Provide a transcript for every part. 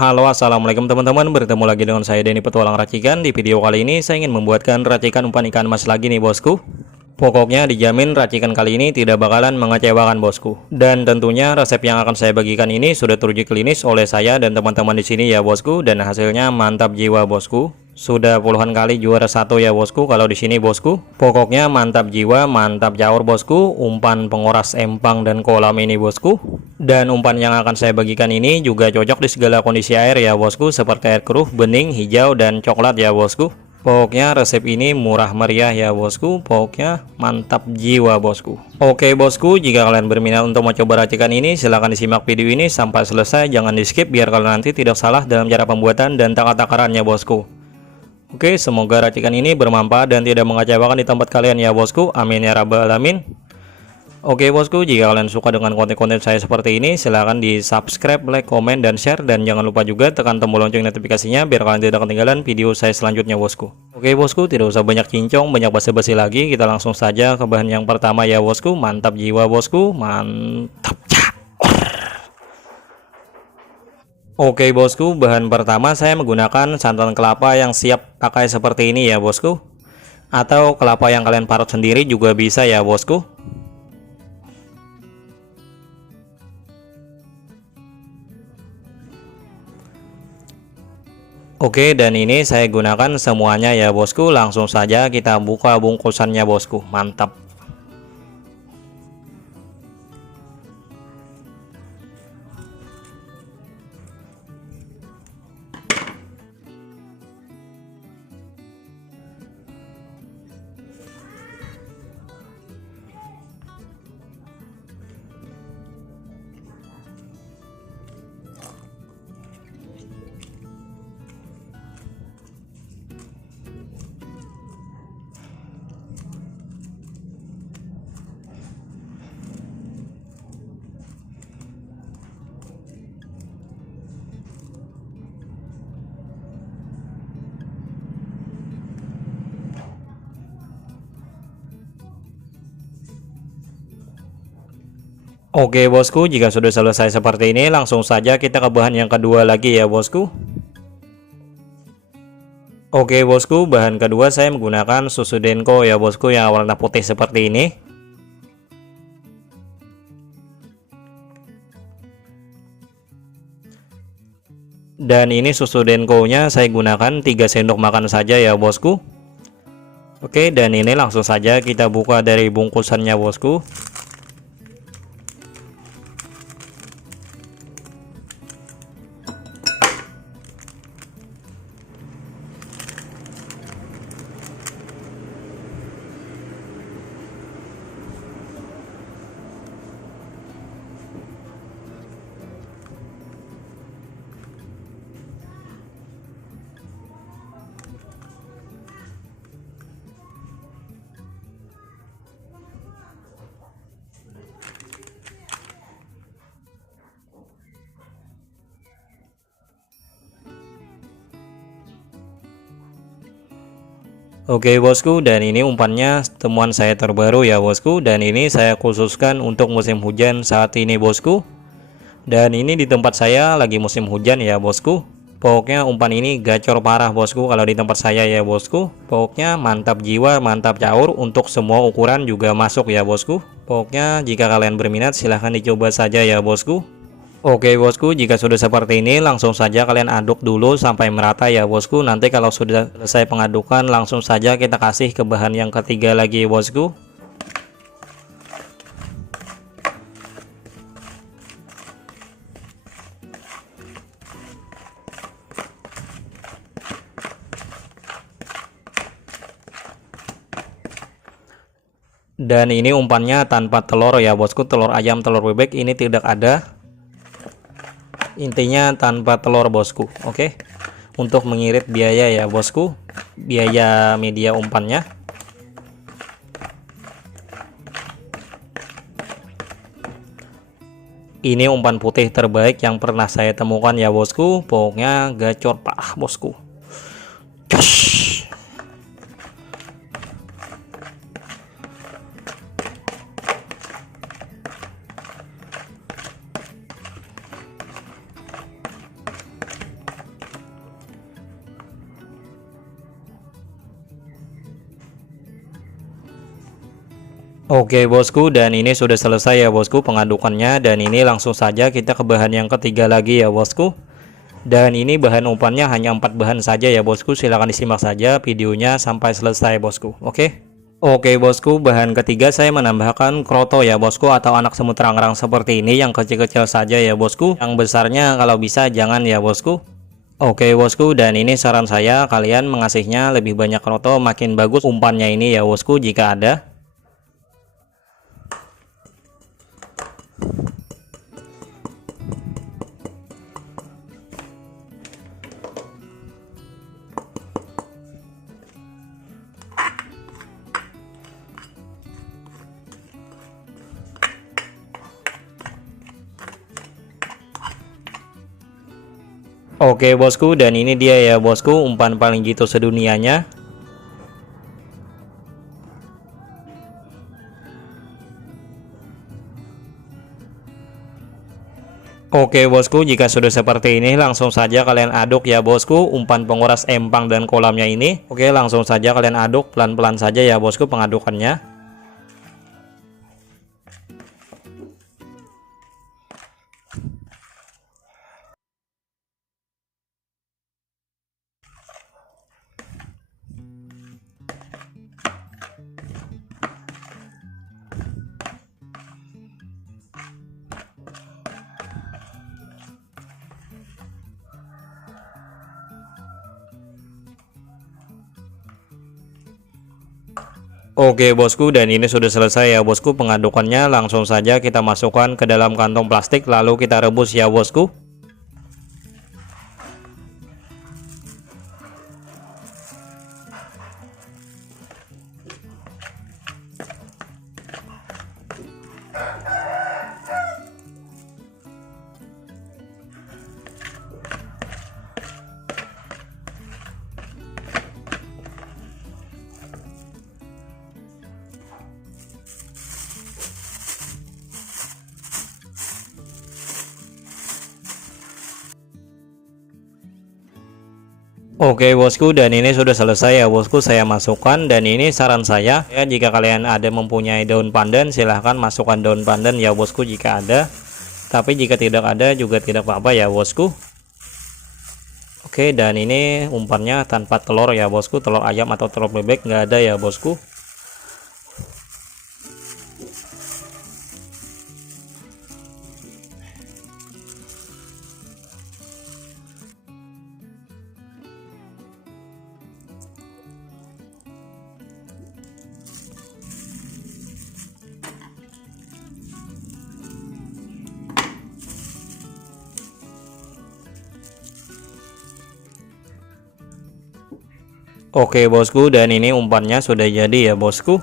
Halo, assalamualaikum teman-teman. Bertemu lagi dengan saya Denny Petualang Racikan. Di video kali ini saya ingin membuatkan racikan umpan ikan mas lagi nih bosku. Pokoknya dijamin racikan kali ini tidak bakalan mengecewakan bosku. Dan tentunya resep yang akan saya bagikan ini sudah teruji klinis oleh saya dan teman-teman di sini ya bosku, dan hasilnya mantap jiwa bosku. Sudah puluhan kali juara satu ya bosku kalau di sini bosku. Pokoknya mantap jiwa, mantap caur bosku. Umpan penguras empang dan kolam ini bosku. Dan umpan yang akan saya bagikan ini juga cocok di segala kondisi air ya bosku, seperti air keruh, bening, hijau, dan coklat ya bosku. Pokoknya resep ini murah meriah ya bosku. Pokoknya mantap jiwa bosku. Oke bosku, jika kalian berminat untuk mencoba racikan ini, silahkan disimak video ini sampai selesai. Jangan di skip biar kalian nanti tidak salah dalam cara pembuatan dan takarannya bosku. Oke, semoga racikan ini bermanfaat dan tidak mengecewakan di tempat kalian ya bosku. Amin ya rabbal alamin. Oke bosku, jika kalian suka dengan konten-konten saya seperti ini, silahkan di subscribe, like, komen, dan share. Dan jangan lupa juga tekan tombol lonceng notifikasinya biar kalian tidak ketinggalan video saya selanjutnya bosku. Oke bosku, tidak usah banyak cincong, banyak basa-basi lagi. Kita langsung saja ke bahan yang pertama ya bosku. Mantap jiwa bosku, mantap. Oke bosku, bahan pertama saya menggunakan santan kelapa yang siap pakai seperti ini ya bosku. Atau kelapa yang kalian parut sendiri juga bisa ya bosku. Oke, dan ini saya gunakan semuanya ya bosku. Langsung saja kita buka bungkusannya bosku. Mantap. Oke bosku, jika sudah selesai seperti ini, langsung saja kita ke bahan yang kedua lagi ya bosku. Oke bosku, bahan kedua saya menggunakan susu Denko ya bosku, yang warna putih seperti ini. Dan ini susu Denko nya saya gunakan 3 sendok makan saja ya bosku. Oke, dan ini langsung saja kita buka dari bungkusannya bosku. Oke bosku, dan ini umpannya temuan saya terbaru ya bosku, dan ini saya khususkan untuk musim hujan saat ini bosku. Dan ini di tempat saya lagi musim hujan ya bosku. Pokoknya umpan ini gacor parah bosku kalau di tempat saya ya bosku. Pokoknya mantap jiwa, mantap caur, untuk semua ukuran juga masuk ya bosku. Pokoknya jika kalian berminat silahkan dicoba saja ya bosku. Oke bosku, jika sudah seperti ini langsung saja kalian aduk dulu sampai merata ya bosku. Nanti kalau sudah selesai pengadukan langsung saja kita kasih ke bahan yang ketiga lagi bosku. Dan ini umpannya tanpa telur ya bosku, telur ayam, telur bebek ini tidak ada. Intinya tanpa telur bosku. Oke, untuk mengirit biaya ya bosku, biaya media umpannya. Ini umpan putih terbaik yang pernah saya temukan ya bosku. Pokoknya gacor parah bosku. Oke bosku, dan ini sudah selesai ya bosku pengadukannya, dan ini langsung saja kita ke bahan yang ketiga lagi ya bosku. Dan ini bahan umpannya hanya 4 bahan saja ya bosku, silahkan disimak saja videonya sampai selesai bosku. Oke bosku, bahan ketiga saya menambahkan kroto ya bosku, atau anak semut rangrang seperti ini yang kecil-kecil saja ya bosku. Yang besarnya kalau bisa jangan ya bosku. Oke bosku, dan ini saran saya, kalian mengasihnya lebih banyak kroto makin bagus umpannya ini ya bosku jika ada. Oke bosku, dan ini dia ya bosku umpan paling jitu sedunianya. Oke bosku, jika sudah seperti ini langsung saja kalian aduk ya bosku umpan penguras empang dan kolamnya ini. Oke, langsung saja kalian aduk pelan-pelan saja ya bosku pengadukannya. Oke bosku, dan ini sudah selesai ya bosku pengadukannya. Langsung saja kita masukkan ke dalam kantong plastik lalu kita rebus ya bosku. Oke bosku, dan ini sudah selesai ya bosku saya masukkan. Dan ini saran saya ya, jika kalian ada mempunyai daun pandan silahkan masukkan daun pandan ya bosku jika ada, tapi jika tidak ada juga tidak apa-apa ya bosku. Oke, dan ini umpannya tanpa telur ya bosku, telur ayam atau telur bebek nggak ada ya bosku. Oke bosku, dan ini umpannya sudah jadi ya bosku.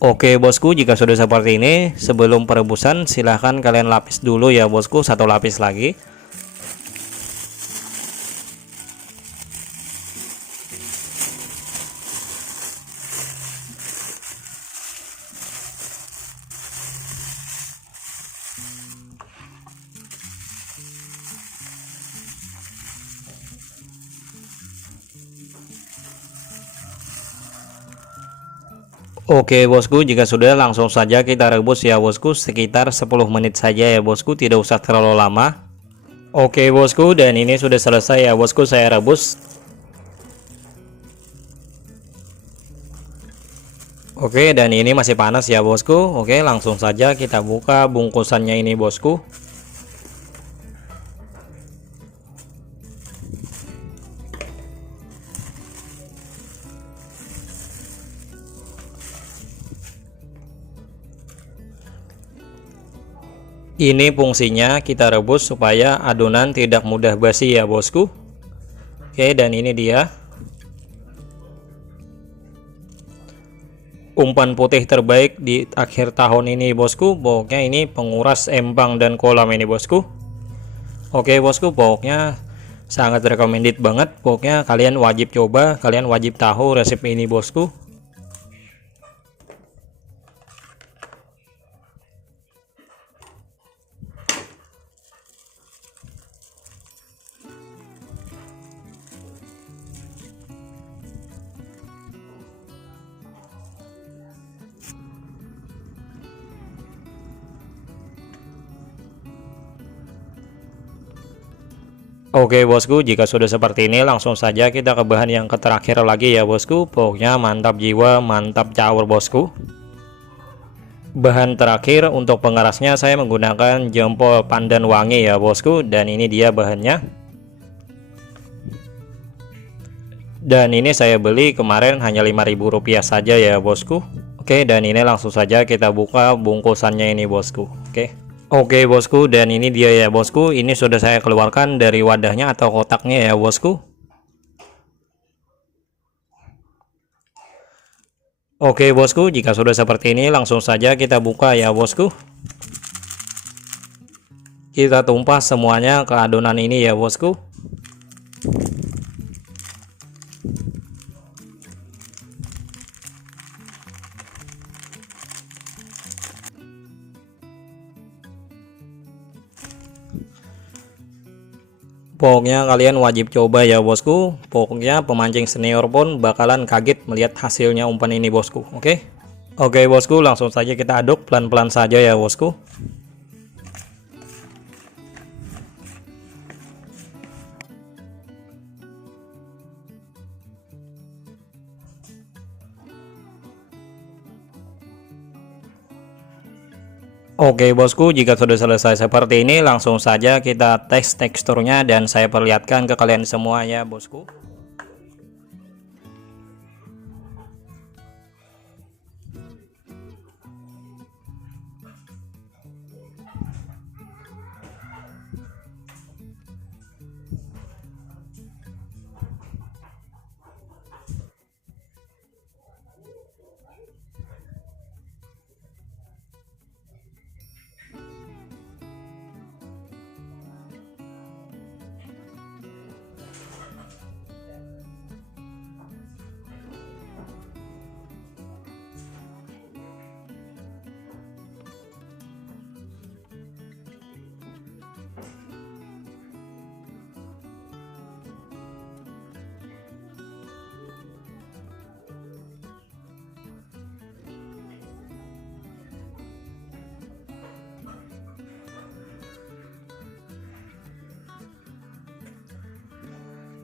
Oke bosku, jika sudah seperti ini, sebelum perebusan silahkan kalian lapis dulu ya bosku, satu lapis lagi. Oke bosku, jika sudah langsung saja kita rebus ya bosku, sekitar 10 menit saja ya bosku, tidak usah terlalu lama. Oke bosku, dan ini sudah selesai ya bosku saya rebus. Oke, dan ini masih panas ya bosku. Oke, langsung saja kita buka bungkusannya ini bosku. Ini fungsinya kita rebus supaya adonan tidak mudah basi ya bosku. Oke, dan ini dia umpan putih terbaik di akhir tahun ini bosku. Pokoknya ini penguras empang dan kolam ini bosku. Oke bosku, pokoknya sangat recommended banget. Pokoknya kalian wajib coba, kalian wajib tahu resep ini bosku. Oke bosku, jika sudah seperti ini langsung saja kita ke bahan yang terakhir lagi ya bosku. Pokoknya mantap jiwa, mantap caur bosku. Bahan terakhir untuk pengerasnya saya menggunakan jempol pandan wangi ya bosku, dan ini dia bahannya. Dan ini saya beli kemarin hanya Rp5.000 saja ya bosku. Oke, dan ini langsung saja kita buka bungkusannya ini bosku. Oke bosku, dan ini dia ya bosku. Ini sudah saya keluarkan dari wadahnya atau kotaknya ya bosku. Oke bosku, jika sudah seperti ini langsung saja kita buka ya bosku. Kita tumpah semuanya ke adonan ini ya bosku. Pokoknya kalian wajib coba ya bosku. Pokoknya pemancing senior pun bakalan kaget melihat hasilnya umpan ini bosku. Oke bosku, langsung saja kita aduk pelan-pelan saja ya bosku. Oke bosku, jika sudah selesai seperti ini langsung saja kita tes teksturnya dan saya perlihatkan ke kalian semua ya bosku.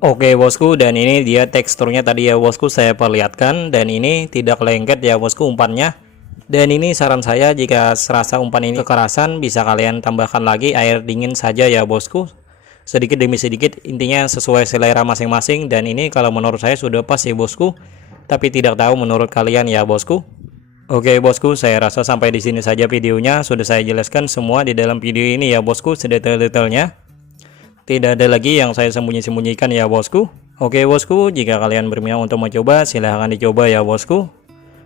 Oke bosku, dan ini dia teksturnya tadi ya bosku saya perlihatkan, dan ini tidak lengket ya bosku umpannya. Dan ini saran saya, jika serasa umpan ini kekerasan bisa kalian tambahkan lagi air dingin saja ya bosku, sedikit demi sedikit, intinya sesuai selera masing-masing. Dan ini kalau menurut saya sudah pas ya bosku, tapi tidak tahu menurut kalian ya bosku. Oke bosku, saya rasa sampai di sini saja videonya. Sudah saya jelaskan semua di dalam video ini ya bosku, sedetail-detailnya. Tidak ada lagi yang saya sembunyi-sembunyikan ya bosku. Oke bosku, jika kalian berminat untuk mencoba silahkan dicoba ya bosku.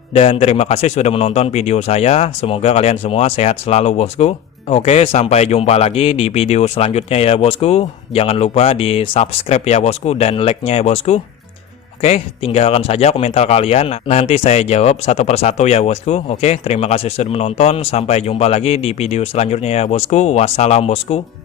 Dan terima kasih sudah menonton video saya. Semoga kalian semua sehat selalu bosku. Oke, sampai jumpa lagi di video selanjutnya ya bosku. Jangan lupa di subscribe ya bosku dan like-nya ya bosku. Oke, tinggalkan saja komentar kalian, nanti saya jawab satu persatu ya bosku. Oke, terima kasih sudah menonton. Sampai jumpa lagi di video selanjutnya ya bosku. Wassalam bosku.